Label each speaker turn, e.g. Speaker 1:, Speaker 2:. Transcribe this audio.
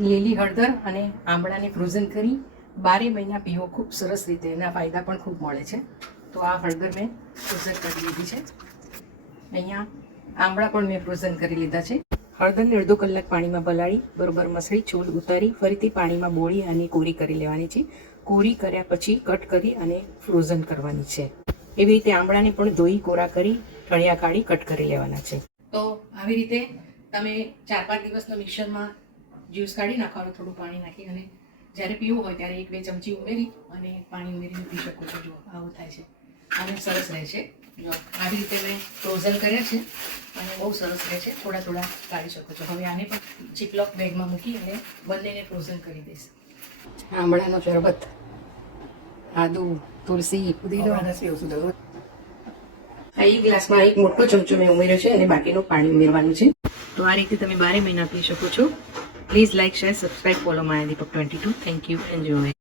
Speaker 1: લીલી હળદર અને આંબળાને ફ્રોઝન કરી બારે મહિના પીવો ખૂબ સરસ રીતે. એના ફાયદા પણ ખૂબ મળે છે. તો આ હળદર મેં ફ્રોઝન કરી લીધી છે. અહીંયા આંબળા પણ મેં ફ્રોઝન કરી લીધા છે. હળદરને અડધો કલાક પાણીમાં પલાળી, બરોબર મસળી છોલ ઉતારી, ફરીથી પાણીમાં બોળી અને કોરી કરી લેવાની છે. કોરી કર્યા પછી કટ કરી અને ફ્રોઝન કરવાની છે. એવી રીતે આંબળાને પણ ધોઈ, કોરા કરી ઠળિયા કાઢી, કટ કરી લેવાના છે. તો આવી રીતે તમે ચાર પાંચ દિવસના મિક્સરમાં જ્યુસ કાઢી નાખવાનું થોડું પાણી નાખી અને જ્યારે પીવું હોય ત્યારે એક બે ચમચી ઉમેરી અને પાણી ઉમેરીને પી શકો છો. જો આવું થાય છે. અને સરસ રહે છે. જો આવી રીતે મેં ફ્રોઝન કર્યા છે અને બહુ સરસ રહે છે. થોડા થોડા કાઢી શકો છો. હવે આને પણ ચીપલોક બેગમાં મૂકી અને બંનેને ફ્રોઝન કરી દઈશ. આંબળાનો શરબત આદુ તુલસી પુદીનો. આ એક ગ્લાસમાં એક મોટો ચમચો મેં ઉમેર્યો છે અને બાકીનું પાણી ઉમેરવાનું છે. તો આ રીતે તમે બારે મહિના પી શકો છો. Share subscribe follow Maya Deepak twenty two thank you enjoy